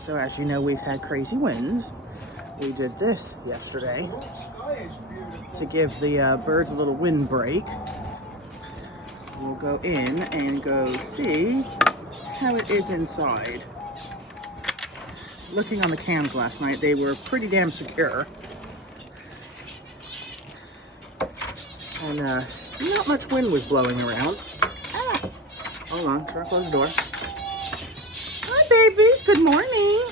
So as you know, we've had crazy winds. We did this yesterday to give the birds a little windbreak. So we'll go in and go see how it is inside. Looking on the cams last night, they were pretty damn secure. And not much wind was blowing around. Ah, hold on, try to close the door. Hi babies, good morning.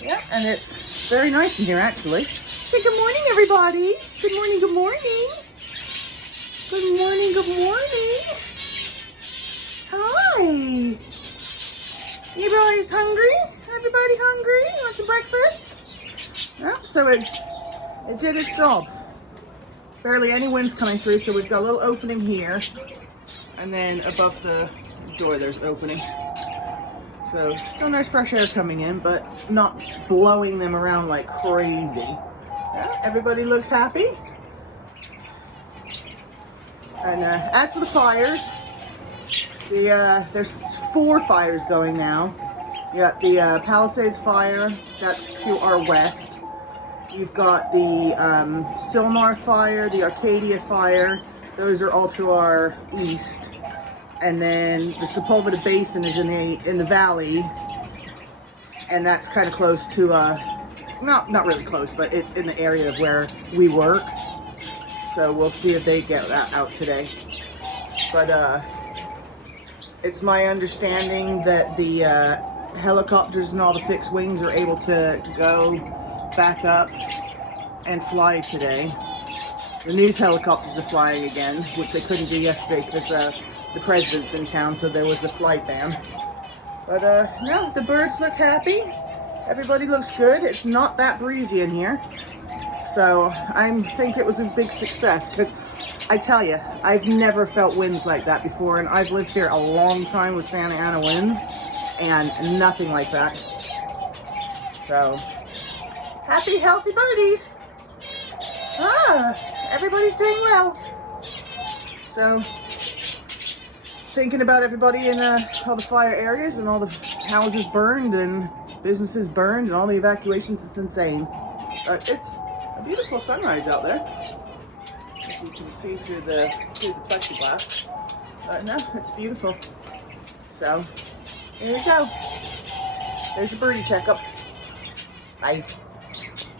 Yeah, and it's very nice in here actually. Say good morning everybody. Good morning, good morning. Good morning, good morning. Hi. You guys hungry? Everybody hungry? Want some breakfast? Yeah, so it did its job. Barely any wind's coming through, so we've got a little opening here. And then above the door there's an opening. So still nice fresh air coming in, but not blowing them around like crazy. Yeah, everybody looks happy. And as for the fires, there's 4 fires going now. You got the Palisades fire, that's to our west. You've got the Silmar fire, the Arcadia fire, those are all to our east. And then the Sepulveda Basin is in the valley, and that's kind of close to, not really close, but it's in the area of where we work. So we'll see if they get that out today. But it's my understanding that the helicopters and all the fixed wings are able to go back up and fly today. The news helicopters are flying again, which they couldn't do yesterday because the president's in town, so there was a flight ban. But no, the birds look happy. Everybody looks good. It's not that breezy in here. So I think it was a big success because I tell you, I've never felt winds like that before, and I've lived here a long time with Santa Ana winds and nothing like that. So happy, healthy birdies. Everybody's doing well. So thinking about everybody in all the fire areas and all the houses burned and businesses burned and all the evacuations. It's insane. But it's a beautiful sunrise out there, as you can see through the plexiglass. But no, it's beautiful. So here we go. There's your birdie checkup. Bye.